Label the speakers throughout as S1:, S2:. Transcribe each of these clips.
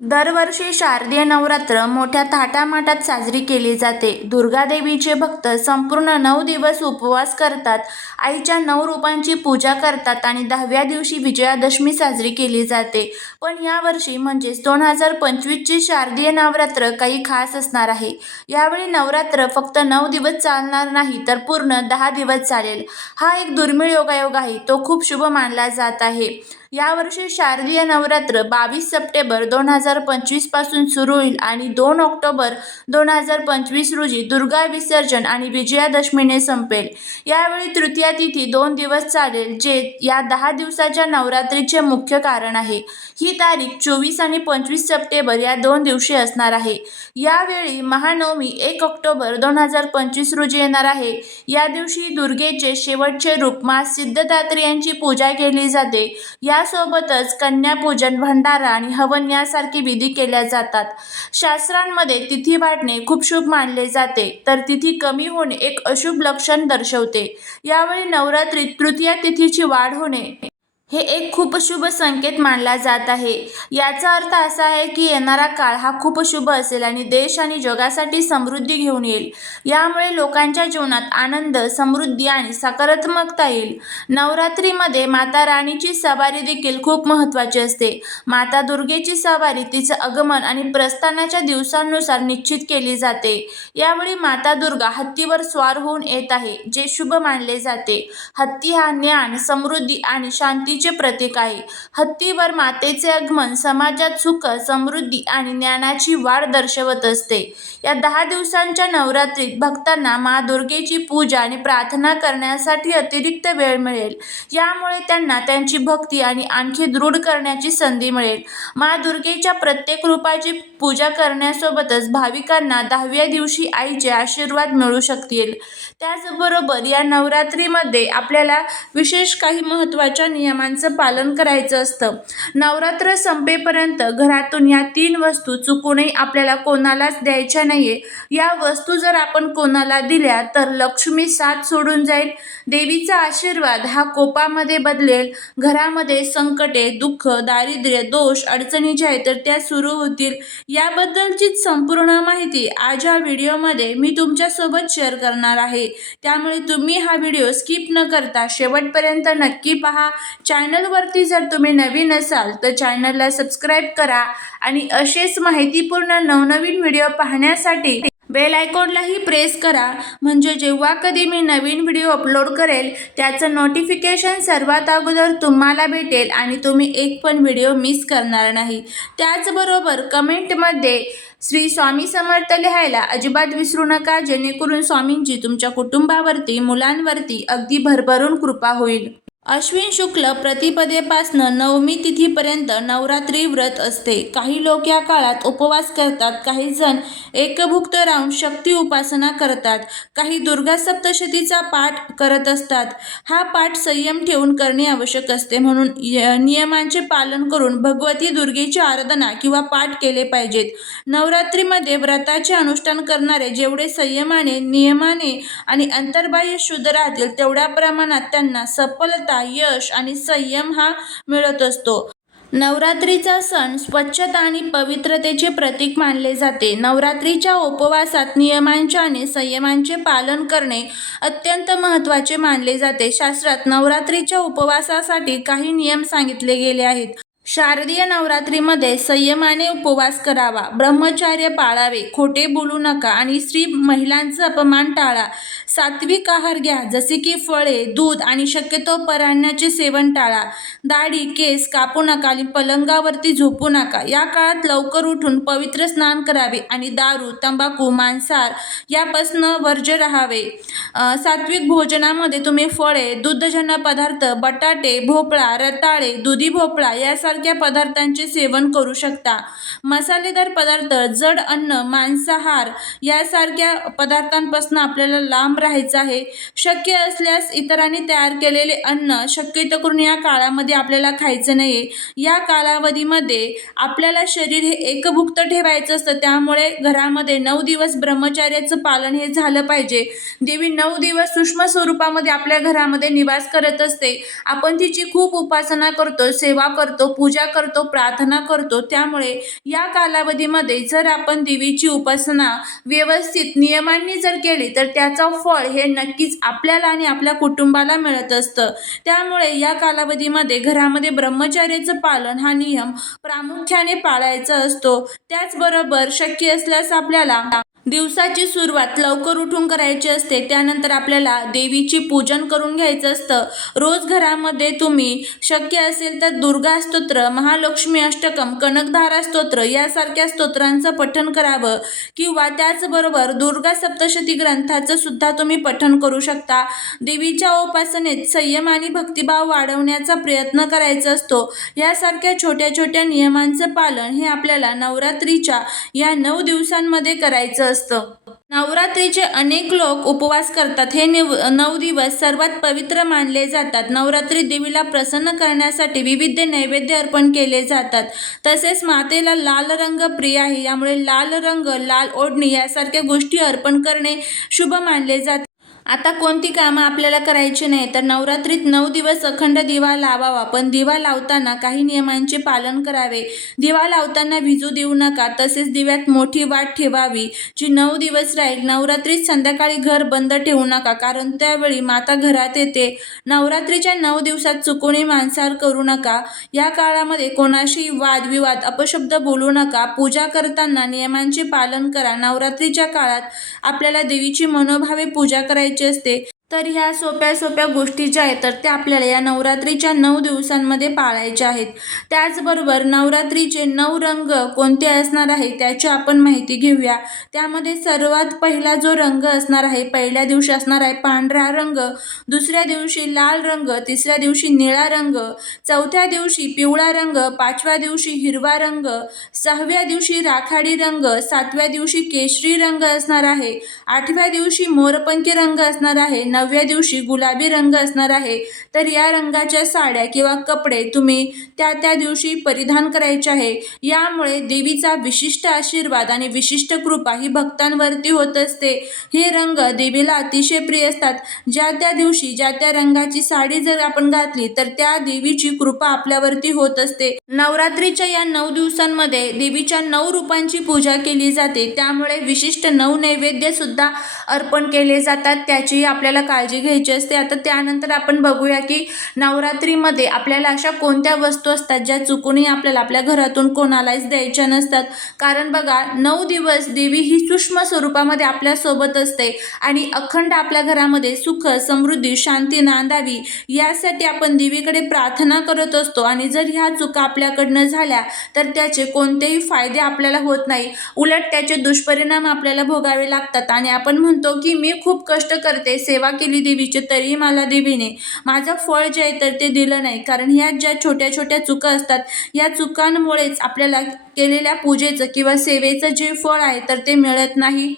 S1: दरवर्षी शारदीय नवरात्र मोठ्या थाटामाटात साजरी केली जाते. दुर्गादेवीचे भक्त संपूर्ण नऊ दिवस उपवास करतात. आईच्या नऊ रूपांची पूजा करतात आणि दहाव्या दिवशी विजयादशमी साजरी केली जाते. पण यावर्षी म्हणजेच दोन हजार पंचवीसची शारदीय नवरात्र काही खास असणार आहे. यावेळी नवरात्र फक्त नऊ दिवस चालणार नाही तर पूर्ण दहा दिवस चालेल. हा एक दुर्मिळ योगायोग आहे. तो खूप शुभ मानला जात आहे. यावर्षी शारदीय नवरात्र बावीस सप्टेंबर दोन हजार पंचवीसपासून सुरू होईल आणि दोन ऑक्टोबर दोन हजार पंचवीस रोजी दुर्गा विसर्जन आणि विजयादशमीने संपेल. यावेळी तृतीया तिथी दोन दिवस चालेल जे या दहा दिवसाच्या नवरात्रीचे मुख्य कारण आहे. ही तारीख चोवीस आणि पंचवीस सप्टेंबर या दोन दिवशी असणार आहे. यावेळी महानवमी एक ऑक्टोबर दोन हजार पंचवीस रोजी येणार आहे. या दिवशी दुर्गेचे शेवटचे रूप मा सिद्धदात्री यांची पूजा केली जाते. या यासोबतच कन्यापूजन भंडारा आणि हवन यासारखी विधी केल्या जातात. शास्त्रांमध्ये तिथी वाढणे खूप शुभ मानले जाते तर तिथी कमी होणे एक अशुभ लक्षण दर्शवते. यावेळी नवरात्रीत तृतीया तिथीची वाढ होणे हे एक खूप शुभ संकेत मानला जात आहे. याचा अर्थ असा आहे की येणारा काळ हा खूप शुभ असेल आणि देश आणि जगासाठी समृद्धी घेऊन येईल. यामुळे लोकांच्या जीवनात आनंद समृद्धी आणि सकारात्मकता येईल. नवरात्रीमध्ये माता राणीची सवारी देखील खूप महत्त्वाची असते. माता दुर्गेची सवारी तिचं आगमन आणि प्रस्थानाच्या दिवसांनुसार निश्चित केली जाते. यावेळी माता दुर्गा हत्तीवर स्वार होऊन येत आहे जे शुभ मानले जाते. हत्ती हा ज्ञान समृद्धी आणि शांती शांतीचे प्रतीक आहे. हत्तीवर मातेचे आगमन समाजात सुख समृद्धी आणि ज्ञानाची वाढ दर्शवत असते. या दहा दिवसांच्या नवरात्रीत भक्तांना मा दुर्गेची पूजा आणि प्रार्थना करण्यासाठी अतिरिक्त वेळ मिळेल. यामुळे त्यांना त्यांची भक्ती आणि आणखी दृढ करण्याची संधी मिळेल. मा दुर्गेच्या प्रत्येक रूपाची पूजा करण्यासोबतच भाविकांना दहाव्या दिवशी आईचे आशीर्वाद मिळू शकतील. त्याचबरोबर या नवरात्रीमध्ये आपल्याला विशेष काही महत्त्वाच्या नियमांचं पालन करायचं असतं. नवरात्र संपेपर्यंत घरातून या तीन वस्तू चुकूनही आपल्याला कोणालाच द्यायच्या नाही आहे या वस्तू जर आपण कोणाला दिल्या तर लक्ष्मी साथ सोडून जाईल. देवीचा आशीर्वाद हा कोपामध्ये बदलेल. घरामध्ये संकटे दुःख दारिद्र्य दोष अडचणी ज्या आहेत तर त्या सुरू होतील. याबद्दलचीच संपूर्ण माहिती आज या व्हिडिओमध्ये मी तुमच्यासोबत शेअर करणार आहे. त्यामुळे तुम्ही हा व्हिडिओ स्किप न करता शेवटपर्यंत नक्की पहा. चॅनलवरती जर तुम्ही नवीन असाल तर चॅनलला सबस्क्राईब करा आणि असेच माहितीपूर्ण नवनवीन व्हिडिओ पाहण्यासाठी बेल आयकॉनलाही प्रेस करा. म्हणजे जेव्हा कधी मी नवीन व्हिडिओ अपलोड करेल त्याचं नोटिफिकेशन सर्वात अगोदर तुम्हाला भेटेल आणि तुम्ही एक पण व्हिडिओ मिस करणार नाही. त्याचबरोबर कमेंटमध्ये श्री स्वामी समर्थ लिहायला अजिबात विसरू नका जेणेकरून स्वामींची तुमच्या कुटुंबावरती मुलांवरती अगदी भरभरून कृपा होईल. अश्विन शुक्ल प्रतिपदेपासनं नवमी तिथीपर्यंत नवरात्री व्रत असते. काही लोक या काळात उपवास करतात काही जण एकभुक्त राहून शक्ती उपासना करतात काही दुर्गा सप्तशतीचा पाठ करत असतात. हा पाठ संयम ठेवून करणे आवश्यक असते. म्हणून य- नियमांचे पालन करून भगवती दुर्गेची आराधना किंवा पाठ केले पाहिजेत. नवरात्रीमध्ये व्रताचे अनुष्ठान करणारे जेवढे संयमाने नियमाने आणि अंतर्बाह्य शुद्ध राहतील तेवढ्या प्रमाणात त्यांना सफलता यश आणि संयम हा मिळत असतो. नवरात्रीचा सण स्वच्छता आणि पवित्रतेचे प्रतीक मानले जाते. नवरात्रीच्या उपवासात नियमांचे आणि संयमांचे पालन करणे अत्यंत महत्त्वाचे मानले जाते. शास्त्रात नवरात्रीच्या उपवासासाठी काही नियम सांगितले गेले आहेत. शारदीय नवरात्रीमध्ये संयमाने उपवास करावा. ब्रह्मचार्य पाळावे. खोटे बोलू नका आणि स्त्री महिलांचा अपमान टाळा. सात्विक आहार घ्या. जसे की फळे दूध आणि शक्यतो पराण्याचे सेवन टाळा. दाढी केस कापू नका आणि पलंगावरती झोपू नका. या काळात लवकर उठून पवित्र स्नान करावे आणि दारू तंबाखू मांसाहार यापासनं वर्ज्य राहावे. सात्विक भोजनामध्ये तुम्ही फळे दुग्धजन्य पदार्थ बटाटे भोपळा रताळे दुधी भोपळा यासारख्या पदार्थांचे सेवन करू शकता. मसालेदार पदार्थ जड अन्न मांसाहार यासारख्या पदार्थांपासून आपल्याला लांब राहायचं आहे. शक्य असल्यास इतरांनी तयार केलेले अन्न शक्यतो करून या काळामध्ये आपल्याला खायचं नाही आहे या कालावधीमध्ये आपल्याला शरीर हे एकभुक्त ठेवायचं असतं. त्यामुळे घरामध्ये नऊ दिवस ब्रह्मचार्याचं पालन हे झालं पाहिजे. देवी नऊ दिवस सूक्ष्म स्वरूपामध्ये आपल्या घरामध्ये निवास करत असते. आपण तिची खूप उपासना करतो सेवा करतो पूजा पूजा करतो प्रार्थना करतो त्यामुळे या कालावधीमध्ये जर आपण देवीची उपासना व्यवस्थित नियमांनी जर केली तर त्याचं फळ हे नक्कीच आपल्याला आणि आपल्या कुटुंबाला मिळत असतं. त्यामुळे या कालावधीमध्ये घरामध्ये ब्रह्मचार्याचं पालन हा नियम प्रामुख्याने पाळायचा असतो. त्याचबरोबर शक्य असल्यास आपल्याला दिवसाची सुरुवात लवकर उठून करायची असते त्यानंतर आपल्याला देवीची पूजन करून घ्यायचं असतं. रोज घरामध्ये तुम्ही शक्य असेल तर दुर्गा स्तोत्र महालक्ष्मी अष्टकम कनकधारा स्तोत्र यासारख्या स्तोत्रांचं पठण करावं किंवा त्याचबरोबर दुर्गा सप्तशती ग्रंथाचं सुद्धा तुम्ही पठण करू शकता. देवीच्या उपासनेत संयम आणि भक्तिभाव वाढवण्याचा प्रयत्न करायचा असतो. यासारख्या छोट्या छोट्या नियमांचं पालन हे आपल्याला नवरात्रीच्या या नऊ दिवसांमध्ये करायचं असतं. नवरात्रीचे अनेक लोक उपवास करतात. हे निव नऊ दिवस सर्वात पवित्र मानले जातात. नवरात्री देवीला प्रसन्न करण्यासाठी विविध नैवेद्य अर्पण केले जातात. तसेच मातेला लाल रंग प्रिय आहे. यामुळे लाल रंग लाल ओढणी यासारख्या गोष्टी अर्पण करणे शुभ मानले जाते. आता कोणती कामं आपल्याला करायची नाही तर नवरात्रीत नऊ दिवस अखंड दिवा लावावा. पण दिवा लावताना काही नियमांचे पालन करावे. दिवा लावताना विजू देऊ नका तसेच दिव्यात मोठी वाट ठेवावी. जी नऊ दिवस राहील नवरात्रीत संध्याकाळी घर बंद ठेवू नका कारण त्यावेळी माता घरात येते. नवरात्रीच्या नऊ दिवसात चुकूनही मांसाहार करू नका. या काळामध्ये कोणाशी वादविवाद अपशब्द बोलू नका. पूजा करताना नियमांचे पालन करा. नवरात्रीच्या काळात आपल्याला देवीची मनोभावे पूजा करायची असते तर ह्या सोप्या सोप्या गोष्टी ज्या आहेत तर त्या आपल्याला या नवरात्रीच्या नऊ दिवसांमध्ये पाळायच्या आहेत. त्याचबरोबर नवरात्रीचे नऊ रंग कोणते असणार आहे त्याची आपण माहिती घेऊया. त्यामध्ये सर्वात पहिला जो रंग असणार आहे पहिल्या दिवशी असणार आहे पांढरा रंग दुसऱ्या दिवशी लाल रंग तिसऱ्या दिवशी निळा रंग चौथ्या दिवशी पिवळा रंग पाचव्या दिवशी हिरवा रंग सहाव्या दिवशी राखाडी रंग सातव्या दिवशी केशरी रंग असणार आहे आठव्या दिवशी मोरपंखी रंग असणार आहे नवव्या दिवशी गुलाबी रंग असणार आहे तर या रंगाच्या साड्या किंवा कपडे तुम्ही त्या त्या दिवशी परिधान करायचे आहे. यामुळे देवीचा विशिष्ट आशीर्वाद आणि विशिष्ट कृपा ही भक्तांवरती होत असते. हे रंग देवीला अतिशय प्रिय असतात. ज्या त्या दिवशी ज्या त्या रंगाची साडी जर आपण घातली तर त्या देवीची कृपा आपल्यावरती होत असते. नवरात्रीच्या या नऊ दिवसांमध्ये देवीच्या नऊ रूपांची पूजा केली जाते. त्यामुळे विशिष्ट नऊ नैवेद्य सुद्धा अर्पण केले जातात. त्याचीही आपल्याला काळजी घ्यायची असते. आता त्यानंतर आपण बघूया की नवरात्रीमध्ये आपल्याला अशा कोणत्या वस्तू असतात ज्या चुकूनही आपल्याला आपल्या घरातून कोणालाच द्यायच्या नसतात? कारण बघा नऊ दिवस देवी ही सूक्ष्म स्वरूपामध्ये आपल्यासोबत असते आणि अखंड आपल्या घरामध्ये सुख समृद्धी शांती नांदावी यासाठी आपण देवीकडे प्रार्थना करत असतो. आणि जर ह्या चुका आपल्याकडनं झाल्या तर त्याचे कोणतेही फायदे आपल्याला होत नाही. उलट त्याचे दुष्परिणाम आपल्याला भोगावे लागतात. आणि आपण म्हणतो की मी खूप कष्ट करते सेवा केली देवीची तरीही मला देवीने माझं फळ जे आहे तर ते दिलं नाही. कारण ह्या ज्या छोट्या छोट्या चुका असतात या चुकांमुळेच आपल्याला केलेल्या पूजेचं किंवा सेवेचं जे फळ आहे तर ते मिळत नाही.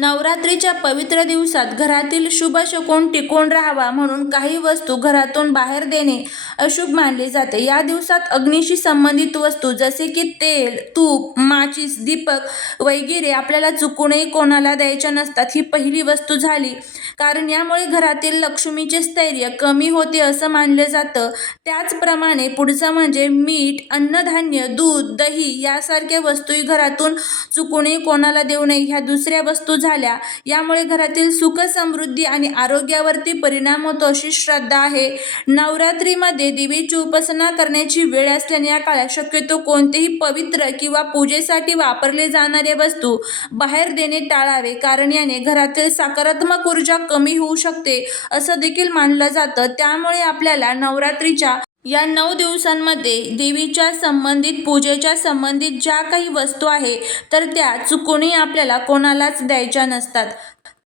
S1: नवरात्रीच्या पवित्र दिवसात घरातील शुभ शकून टिकून राहावा म्हणून काही वस्तू घरातून बाहेर देणे अशुभ मानले जाते. या दिवसात अग्नीशी संबंधित वस्तू जसे की तेल तूप माचीस दीपक वगैरे आपल्याला चुकूनही कोणाला द्यायच्या नसतात ही पहिली वस्तू झाली. कारण यामुळे घरातील लक्ष्मीचे स्थैर्य कमी होते असं मानलं जातं. त्याचप्रमाणे पुढचं म्हणजे मीठ अन्नधान्य दूध दही यासारख्या वस्तूही घरातून चुकूनही कोणाला देऊ नये. ह्या दुसऱ्या वस्तू झाल्या. यामुळे घरातील सुख समृद्धी आणि आरोग्यावरती परिणाम होतो अशी श्रद्धा आहे. नवरात्रीमध्ये देवीची उपासना करण्याची वेळ असल्याने या काळात शक्यतो कोणतेही पवित्र किंवा पूजेसाठी वापरले जाणारे वस्तू बाहेर देणे टाळावे कारण याने घरातील सकारात्मक ऊर्जा कमी होऊ शकते असं देखील मानलं जातं. त्यामुळे आपल्याला नवरात्रीच्या या नऊ दिवसांमध्ये देवीच्या संबंधित पूजेच्या संबंधित ज्या काही वस्तू आहे तर त्या चुकूनही आपल्याला कोणालाच द्यायच्या नसतात.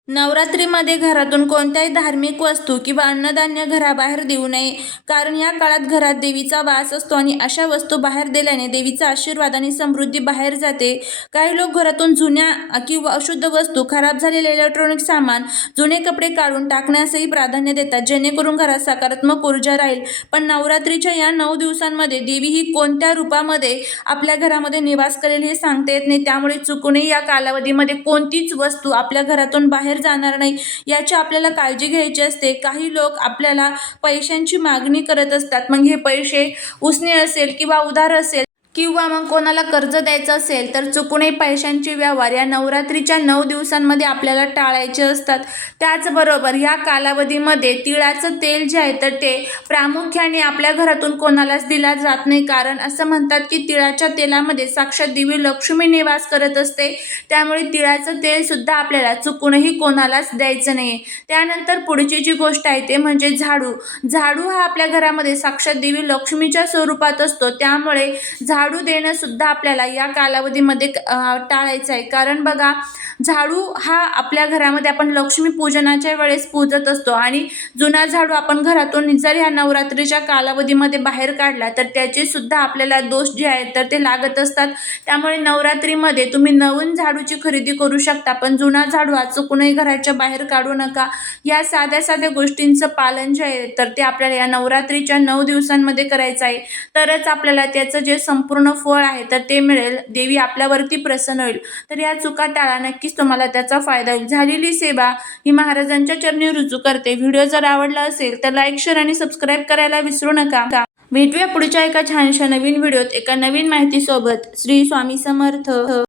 S1: नवरात्रीमध्ये घरातून कोणत्याही धार्मिक वस्तू किंवा अन्नधान्य घराबाहेर देऊ नये. कारण या काळात घरात देवीचा वास असतो आणि अशा वस्तू बाहेर दिल्याने देवीचा आशीर्वाद आणि समृद्धी बाहेर जाते. काही लोक घरातून जुन्या किंवा अशुद्ध वस्तू खराब झालेले इलेक्ट्रॉनिक सामान जुने कपडे काढून टाकण्यासही प्राधान्य देतात जेणेकरून घरात सकारात्मक ऊर्जा राहील. पण नवरात्रीच्या या नऊ दिवसांमध्ये देवी ही कोणत्या रूपामध्ये आपल्या घरामध्ये निवास करेल हे सांगता येत नाही. त्यामुळे चुकूनही या कालावधीमध्ये कोणतीच वस्तू आपल्या घरातून बाहेर बाहेर जाणार नाही. याची आपल्याला काळजी घ्यायची असते. काही लोक आपल्याला पैशांची मागणी करत असतात. मग हे पैसे उसने असेल किंवा उधार असेल किंवा मग कोणाला कर्ज द्यायचं असेल तर चुकूनही पैशांचे व्यवहार या नवरात्रीच्या नऊ दिवसांमध्ये आपल्याला टाळायचे असतात. त्याचबरोबर या कालावधीमध्ये तिळाचं तेल जे आहे तर ते प्रामुख्याने आपल्या घरातून कोणालाच दिला जात नाही. कारण असं म्हणतात की तिळाच्या तेलामध्ये साक्षात देवी लक्ष्मी निवास करत असते. त्यामुळे तिळाचं तेलसुद्धा आपल्याला चुकूनही कोणालाच द्यायचं नाही. त्यानंतर पुढची जी गोष्ट आहे ते म्हणजे झाडू. झाडू हा आपल्या घरामध्ये साक्षात देवी लक्ष्मीच्या स्वरूपात असतो. त्यामुळे झाडू देणं सुद्धा आपल्याला या कालावधीमध्ये टाळायचं आहे. कारण बघा झाडू हा आपल्या घरामध्ये आपण लक्ष्मी पूजनाच्या वेळेस पूजत असतो आणि जुना झाडू आपण घरातून जर ह्या नवरात्रीच्या कालावधीमध्ये बाहेर काढला तर त्याचे सुद्धा आपल्याला दोष जे आहेत तर ते लागत असतात. त्यामुळे नवरात्रीमध्ये तुम्ही नवीन झाडूची खरेदी करू शकता पण जुना झाडू हा चुकूनही घराच्या बाहेर काढू नका. या साध्या साध्या गोष्टींचं पालन जे आहे तर ते आपल्याला या नवरात्रीच्या नऊ दिवसांमध्ये करायचं आहे. तरच आपल्याला त्याचं जे संपूर्ण फळ आहे तर ते मिळेल. देवी आपल्यावरती प्रसन्न होईल. तर या चुका टाळा. नक्कीच तुम्हाला त्याचा फायदा होईल. झालेली सेवा ही महाराजांच्या चरणी रुजू करते. व्हिडिओ जर आवडला असेल तर लाईक शेअर आणि सबस्क्राईब करायला विसरू नका. भेटूया पुढच्या एका छानशा नवीन व्हिडिओत एका नवीन माहितीसोबत. श्री स्वामी समर्थ.